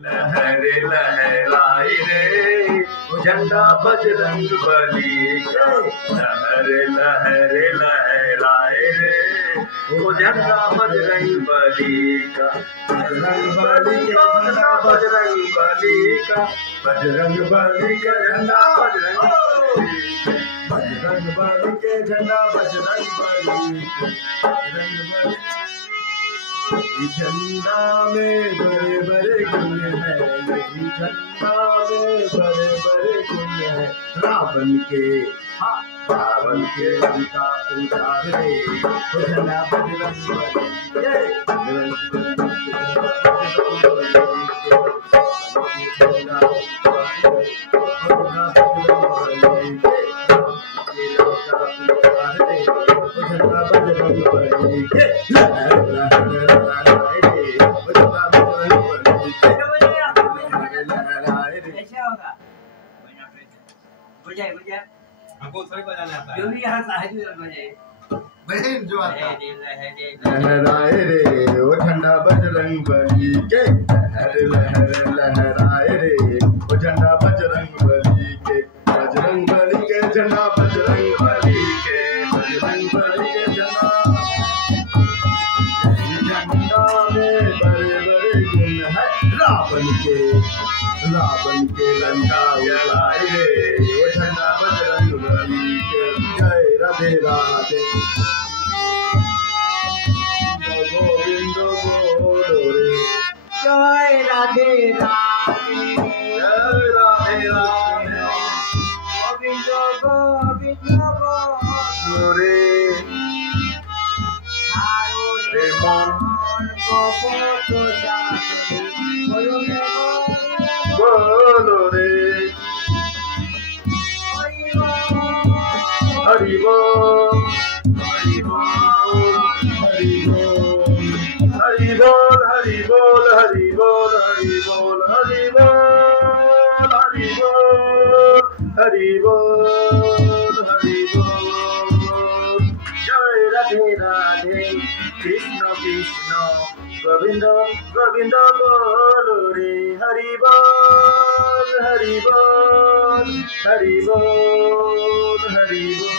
लहरे लहराए रे झंडा बजरंग बली का। लहरे लहरे लहराए रे झंडा बजरंग बली का। बजरंग बली का झंडा बजरंग बली का। बजरंग बली का झंडा बजरंग बली। बजरंग बली के झंडा बजरंग बली। बजरंग बली झंडा में बड़े बड़े गुण है। यही झंडा में बड़े बड़े गुण है। रावण के लंका उतारे तो झंडा बजरंग बली। बजरंग बली के हमको थोड़ी बजाना आता है। जो भी यहाँ साहिब बजाए बहन जो आता है। लहराए रे वो झंडा बजरंग बली के। लहर लहर लहराए रे वो झंडा बजरंग बली के। बजरंग बली के झंडा बजरंग बली के। बजरंग बली के झंडा में बड़े बड़े गुण है। रावण के लंका जलाए रे वो झंडा बजरंग बली के। जय राधे राधे गोविंद बोलो रे। जय राधे राधे जय राधे राधे गोविंद गोविंद बोलो रे। रे मन बोलो रे। हरि बोल हरि बोल हरि बोल हरि बोल हरि बोल हरि बोल हरि बोल हरि बोल हरि बोल हरि बोल हरि बोल। जय राधे राधे कृष्ण कृष्ण गोविंद गोविंद बोलो रे। हरि बोल हरि बोल हरि बोल हरि बोल।